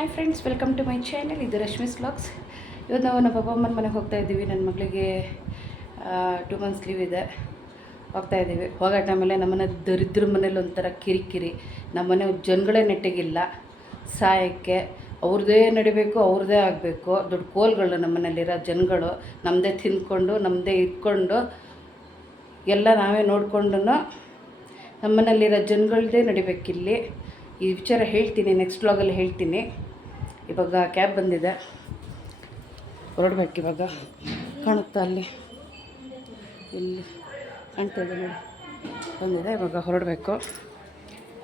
Hi friends, welcome to my channel. ಇದು Rashmi's vlogs. ಇವತ್ತು ನಾವು ನಮ್ಮ ಪಪ್ಪ ಅಮ್ಮನ ಮನೆಗೆ ಹೋಗ್ತಾ ಇದ್ದೀವಿ. ನನ್ನ ಮಗಳಿಗೆ 2 ಮಂತ್ಸ್ ಲೀವ್ ಇದೆ. ಹೋಗ್ತಾ ಇದ್ದೀವಿ. ಹೋಗೋ ಟೈಮಲ್ಲೇ ನಮ್ಮನೆ ದರಿದ್ರ ಮನೇಲಿ ಒಂಥರ ಕಿರಿಕಿರಿ. ನಮ್ಮನೆ ಜನಗಳೇ ನೆಟ್ಟಿಗಿಲ್ಲ. ಸಾಯಕ್ಕೆ ಅವ್ರದ್ದೇ ನಡಿಬೇಕು, ಅವ್ರದ್ದೇ ಆಗಬೇಕು. ದೊಡ್ಡ ಕೋಲ್ಗಳು ನಮ್ಮನೇಲಿರೋ ಜನಗಳು. ನಮ್ಮದೇ ತಿಂದ್ಕೊಂಡು, ನಮ್ಮದೇ ಇಟ್ಕೊಂಡು, ಎಲ್ಲ ನಾವೇ ನೋಡಿಕೊಂಡು ನಮ್ಮನೇಲಿರೋ ಜನಗಳದ್ದೇ ನಡಿಬೇಕಿಲ್ಲಿ. ಈ ವಿಚಾರ ಹೇಳ್ತೀನಿ, ನೆಕ್ಸ್ಟ್ ವ್ಲಾಗಲ್ಲಿ ಹೇಳ್ತೀನಿ. ಇವಾಗ ಕ್ಯಾಬ್ ಬಂದಿದೆ, ಹೊರಡ್ಬೇಕು. ಇವಾಗ ಕಾಣುತ್ತಾ ಅಲ್ಲಿ, ಇಲ್ಲಿ ಕಾಣ್ತಾಯಿದೆ ನೋಡಿ, ಬಂದಿದೆ. ಇವಾಗ ಹೊರಡಬೇಕು.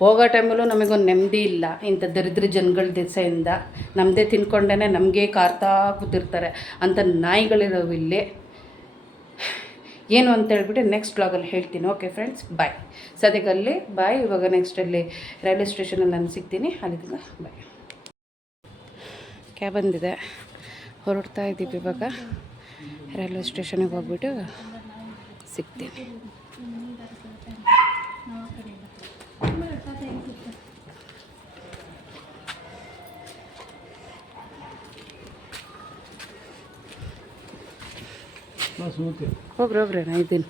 ಹೋಗೋ ಟೈಮಲ್ಲೂ ನಮಗೊಂದು ನೆಮ್ಮದಿ ಇಲ್ಲ. ಇಂಥ ದರಿದ್ರ ಜನಗಳ ದಿಸೆಯಿಂದ ನಮ್ಮದೇ ತಿನ್ಕೊಂಡೇ ನಮಗೆ ಕಾರ್ತಾ ಕೂತಿರ್ತಾರೆ ಅಂಥ ನಾಯಿಗಳಿರೋವು ಇಲ್ಲಿ. ಏನು ಅಂತ ಹೇಳ್ಬಿಟ್ಟು ನೆಕ್ಸ್ಟ್ ವ್ಲಾಗಲ್ಲಿ ಹೇಳ್ತೀನಿ. ಓಕೆ ಫ್ರೆಂಡ್ಸ್, ಬಾಯ್. ಸದ್ಯಕ್ಕಲ್ಲಿ ಬಾಯ್. ಇವಾಗ ನೆಕ್ಸ್ಟಲ್ಲಿ ರೈಲ್ವೆ ಸ್ಟೇಷನಲ್ಲಿ ನಾನು ಸಿಗ್ತೀನಿ. ಅಲ್ಲಿ ತನಕ ಬಾಯ್. ಕ್ಯಾಬ್ ಬಂದಿದೆ, ಹೊರಡ್ತಾ ಇದ್ದೀವಿ. ಇವಾಗ ರೈಲ್ವೆ ಸ್ಟೇಷನಿಗೆ ಹೋಗ್ಬಿಟ್ಟು ಸಿಗ್ತೀನಿ. ಹೋಗ್ರಿ ನಾ ಇದ್ದೀನಿ.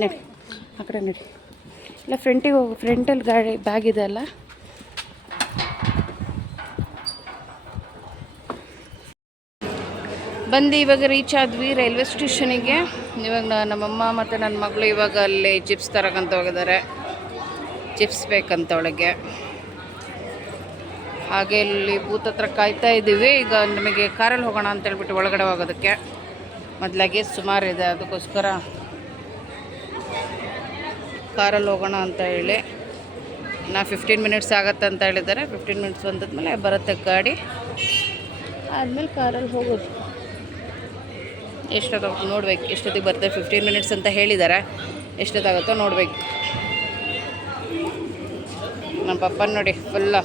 ನಡಿ, ಆ ಕಡೆ ನಡಿ. ಇಲ್ಲ, ಫ್ರಂಟಿಗೆ ಹೋಗು. ಫ್ರಂಟಲ್ಲಿ ಗಾಡಿ ಬ್ಯಾಗ್ ಇದೆ ಅಲ್ಲ. ಬಂದು ಇವಾಗ ರೀಚ್ ಆದ್ವಿ ರೈಲ್ವೆ ಸ್ಟೇಷನಿಗೆ. ಇವಾಗ ನಮ್ಮಮ್ಮ ಮತ್ತು ನನ್ನ ಮಗಳು ಇವಾಗ ಅಲ್ಲಿ ಚಿಪ್ಸ್ ತರಕಂತ ಹೋಗಿದ್ದಾರೆ. ಚಿಪ್ಸ್ ಬೇಕಂತ ಒಳಗೆ. ಹಾಗೆ ಇಲ್ಲಿ ಬೂತ್ ಹತ್ರ ಕಾಯ್ತಾ ಇದ್ದೀವಿ. ಈಗ ನಮಗೆ ಕಾರಲ್ಲಿ ಹೋಗೋಣ ಅಂತ ಹೇಳ್ಬಿಟ್ಟು ಒಳಗಡೆ ಹೋಗೋದಕ್ಕೆ. ಮೊದಲಾಗೆ ಸುಮಾರು ಇದೆ, ಅದಕ್ಕೋಸ್ಕರ ಕಾರಲ್ಲಿ ಹೋಗೋಣ ಅಂತ ಹೇಳಿ. 15 ಮಿನಿಟ್ಸ್ ಆಗುತ್ತೆ ಅಂತ ಹೇಳಿದ್ದಾರೆ. 15 ಮಿನಿಟ್ಸ್ ಬಂದದ್ಮೇಲೆ ಬರುತ್ತೆ ಗಾಡಿ. ಆದಮೇಲೆ ಕಾರಲ್ಲಿ ಹೋಗೋದು. ಎಷ್ಟೊತ್ತಾಗುತ್ತೆ ನೋಡ್ಬೇಕು. ಎಷ್ಟೊತ್ತಿಗೆ ಬರ್ತದೆ? 15 ಮಿನಿಟ್ಸ್ ಅಂತ ಹೇಳಿದ್ದಾರೆ. ಎಷ್ಟೊತ್ತಾಗುತ್ತೋ ನೋಡ್ಬೇಕು. ನಮ್ಮ ಪಪ್ಪನ ನೋಡಿ ಫುಲ್ಲ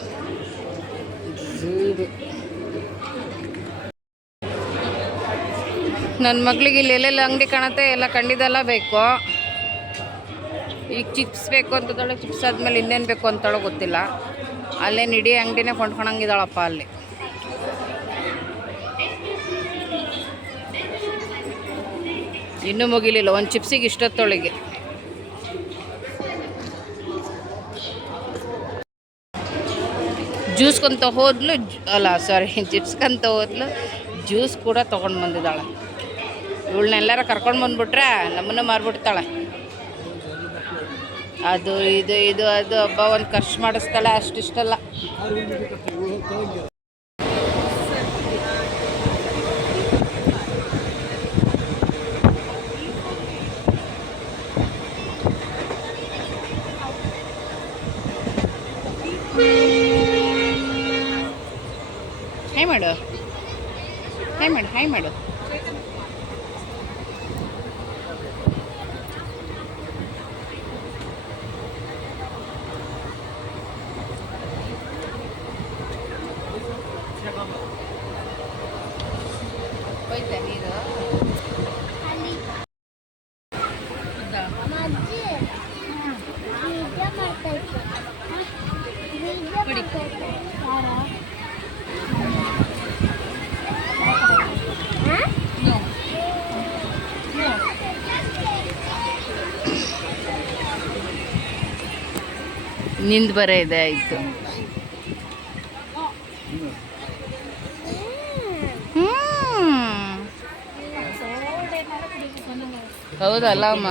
ನನ್ನ ಮಗಳಿಗೆ ಇಲ್ಲಿ ಎಲ್ಲೆಲ್ಲ ಅಂಗಡಿ ಕಾಣುತ್ತೆ, ಎಲ್ಲ ಕಂಡಿದ್ದೆಲ್ಲ ಬೇಕು. ಈಗ ಚಿಪ್ಸ್ ಬೇಕು ಅಂತದೊಳಗೆ, ಚಿಪ್ಸ್ ಆದಮೇಲೆ ಇನ್ನೇನು ಬೇಕು ಅಂತೊಳಗೆ ಗೊತ್ತಿಲ್ಲ. ಅಲ್ಲೇನು ಇಡೀ ಅಂಗಡಿನೇ ಕೊಂಡ್ಕೊಳಂಗಿದ್ದಾಳಪ್ಪ ಅಲ್ಲಿ. ಇನ್ನೂ ಮುಗಿಲಿಲ್ಲ ಒಂದು ಚಿಪ್ಸಿಗೆ ಇಷ್ಟೊತ್ತೊಳಗೆ. ಜ್ಯೂಸ್ಕಂತ ಹೋದ್ಲು, ಅಲ್ಲ ಸಾರಿ, ಚಿಪ್ಸ್ಕಂತ ಹೋದ್ಲು. ಜ್ಯೂಸ್ ಕೂಡ ತೊಗೊಂಡು ಬಂದಿದ್ದಾಳೆ. ಇವಳನ್ನೆಲ್ಲರ ಕರ್ಕೊಂಡು ಬಂದುಬಿಟ್ರೆ ನಮ್ಮನ್ನು ಮಾರ್ಬಿಡ್ತಾಳೆ. ಅದು ಇದು ಇದು ಅದು ಹಬ್ಬ ಒಂದು ಖರ್ಚು ಮಾಡಿಸ್ತಾಳೆ. ಅಷ್ಟಿಷ್ಟಲ್ಲ. ಹೈ ಮಾಡು, ಹೈ ಮಾಡು, ಹೈ ಮಾಡು. ಹೋಯ್ತಾ ನೀರು? ನಿಂದು ಬರ ಇದೆ. ಆಯಿತು. ಹೌದಲ್ಲ ಅಮ್ಮ?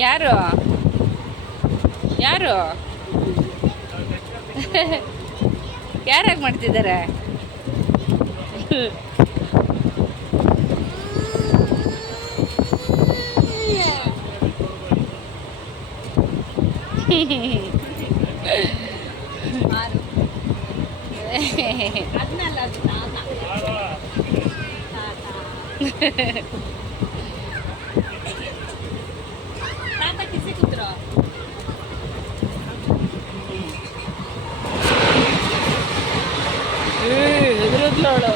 ಯಾರು ಯಾರು ಯಾರಾಗಿ ಮಾಡ್ತಿದ್ದಾರೆ? ಹೆದರದ್ಲವಳು.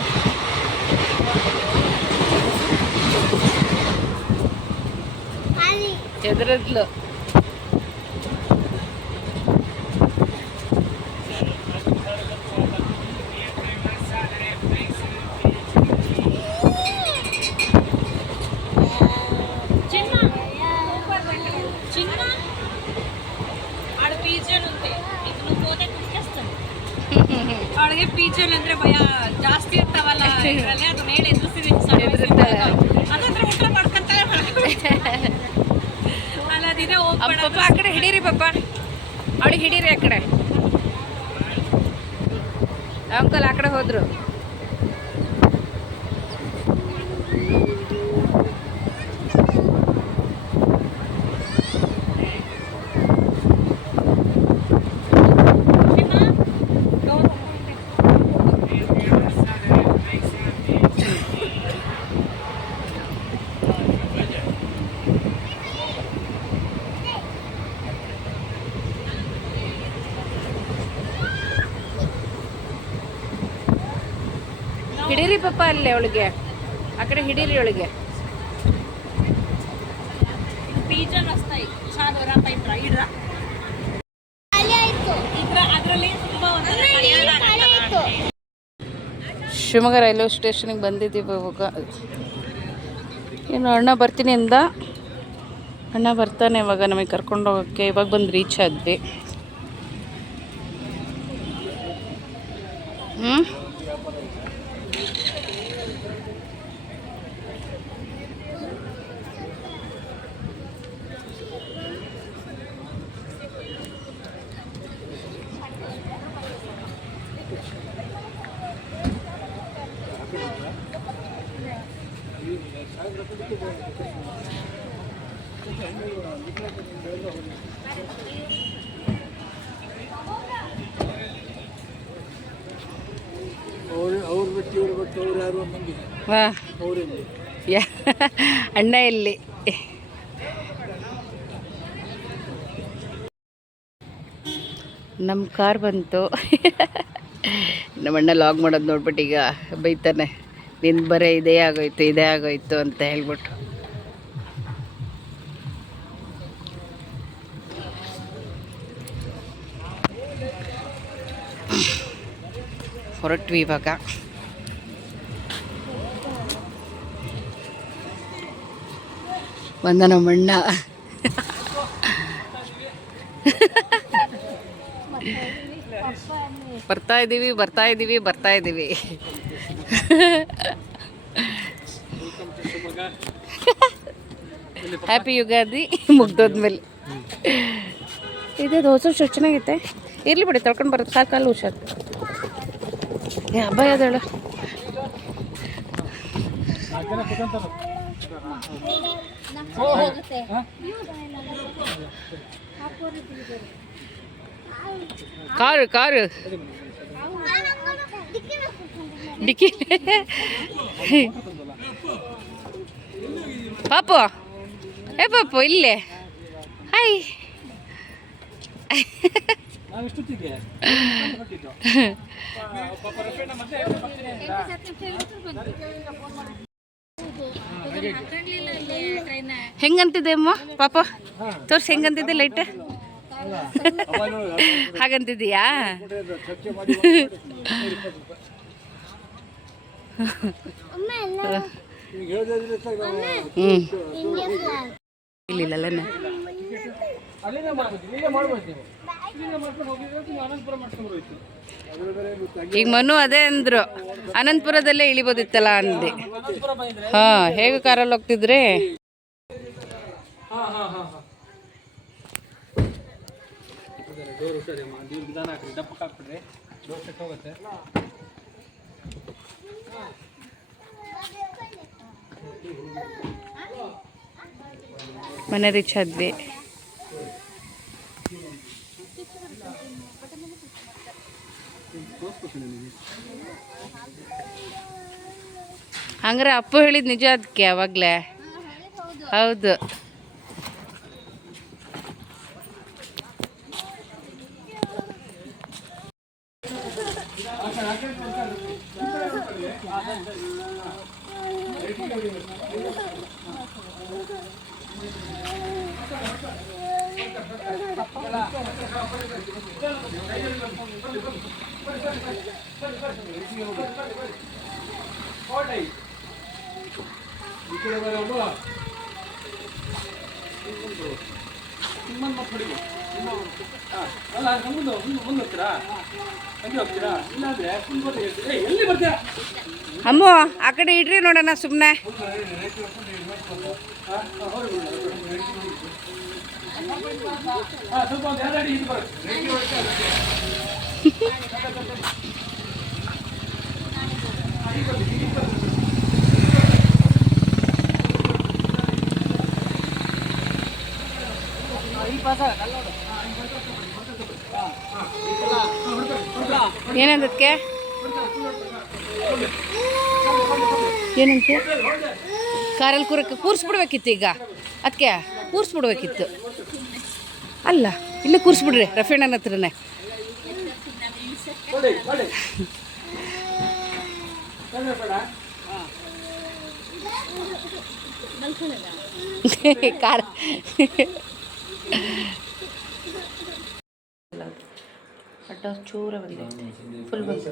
ಹೆದರದ್ಲು. ಅವಳಿಗೆ ಪೀಚನ್ ಅಂದ್ರೆ ಭಯ ಜಾಸ್ತಿ ಇರ್ತಾವಲ್ಲ ಇದರಲ್ಲಿ, ಅದನ್ನ ಹೇಳಿ ಎದುರಿಸಿದೀವಿ. ಅದಂದ್ರೆ ಊಟ ಮಾಡ್ಕೊಂತಾಳೆ ಅಲ್ಲ, ಅದಿದೆ. ಪಪ್ಪ ಆ ಕಡೆ ಹಿಡೀರಿ, ಪಪ್ಪ ಅವಳಿಗೆ ಹಿಡೀರಿ. ಆ ಕಡೆ ಅಂಕಲ್ ಆ ಕಡೆ ಹೋದ್ರು. ಹಿಡೀರಿ ಪಪ್ಪ ಅಲ್ಲೇ ಅವಳಿಗೆ, ಆ ಕಡೆ ಹಿಡೀರಿ ಅವಳಿಗೆ. ಪೀಜನ್ ವಸ್ತಾಯಿ ಚಾದೋರ ಪೈತ್ರ ಇಡ್ರ ಅದರಲ್ಲಿ ತುಂಬಾ ಶಿವಮೊಗ್ಗ ರೈಲ್ವೆ ಸ್ಟೇಷನ್ಗೆ ಬಂದಿದ್ದೀವಿ ಇವಾಗ. ಏನು ಅಣ್ಣ ಬರ್ತೀನಿ ಅಂದ, ಅಣ್ಣ ಬರ್ತಾನೆ ಇವಾಗ ನಮಗೆ ಕರ್ಕೊಂಡು ಹೋಗೋಕ್ಕೆ. ಇವಾಗ ಬಂದು ರೀಚ್ ಆದ್ವಿ. ಅಣ್ಣ ಎಲ್ಲಿ? ನಮ್ಮ ಕಾರ್ ಬಂತು. ನಮ್ಮಣ್ಣ ಲಾಗ್ ಮಾಡೋದು ನೋಡ್ಬಿಟ್ಟು ಈಗ ಬೈತಾನೆ, ನಿಂದು ಬರೀ ಇದೇ ಆಗೋಯ್ತು ಅಂತ ಹೇಳ್ಬಿಟ್ಟು. ಹೊರಟ್ವಿ ಇವಾಗ. ಬಂದ ನಮ್ಮಣ್ಣ. ಬರ್ತಾ ಇದ್ದೀವಿ. ಹ್ಯಾಪಿ ಯುಗಾದಿ ಮುಗ್ದೋದ್ಮೇಲೆ. ಇದು ದೋಸೆ ಎಷ್ಟು ಚೆನ್ನಾಗೈತೆ. ಇರಲಿ ಬಿಡಿ, ತೊಳ್ಕೊಂಡು ಬರೋದು ಕಾಲು ಹುಷಾರು. ಹಬ್ಬ ಯಾವ್ದೇಳು? ಕಾರು ಡಿಕ್ಕಿ. ಪಾಪು ಇಲ್ಲೇ. ಹಾಯ್. ಹೆಂಗಂತಿದೆ ಅಮ್ಮ ಪಾಪ ತೋರ್ಸಿ ಹೆಂಗಂತಿದೆ ಲೈಟ್ ಹಾಗಂತಿದೀಯಾ ಇಲ್ಲಿಲ್ಲಲ್ಲ ಈಗ ಮನು ಅದೇ ಅಂದ್ರು ಅನಂತಪುರದಲ್ಲೇ ಇಳಿಬೋದಿತ್ತಲ್ಲ ಅಂದೆ. ಹಾ ಹೇಗೆ ಕಾರಲ್ಲಿ ಹೋಗ್ತಿದ್ರೆ ಮನೆ ರೀಚ್ ಆದ್ವಿ. ಹಂಗಾರೆ ಅಪ್ಪು ಹೇಳಿದ್ ನಿಜ ಅದಕ್ಕೆ ಅವಾಗಲೇ. ಹೌದು ಅಮ್ಮ ಆ ಕಡೆ ಇಡ್ರಿ ನೋಡೋಣ ಸುಮ್ಮನೆ. ಏನಂದಕ್ಕೆ ಏನಂತೆ ಕಾರಲ್ಲಿ ಕೂರಿಸ್ಬಿಡ್ಬೇಕಿತ್ತು. ಈಗ ಅದಕ್ಕೆ ಕೂರಿಸ್ಬಿಡ್ಬೇಕಿತ್ತು. ಅಲ್ಲ ಇಲ್ಲೇ ಕೂರಿಸ್ಬಿಡ್ರಿ ರಫೀಣನ ಹತ್ರನೇ. ಕಾರ ಅಡ್ಡ ಚೂರ ಬಂದೈತೆ ಫುಲ್ ಬಂದು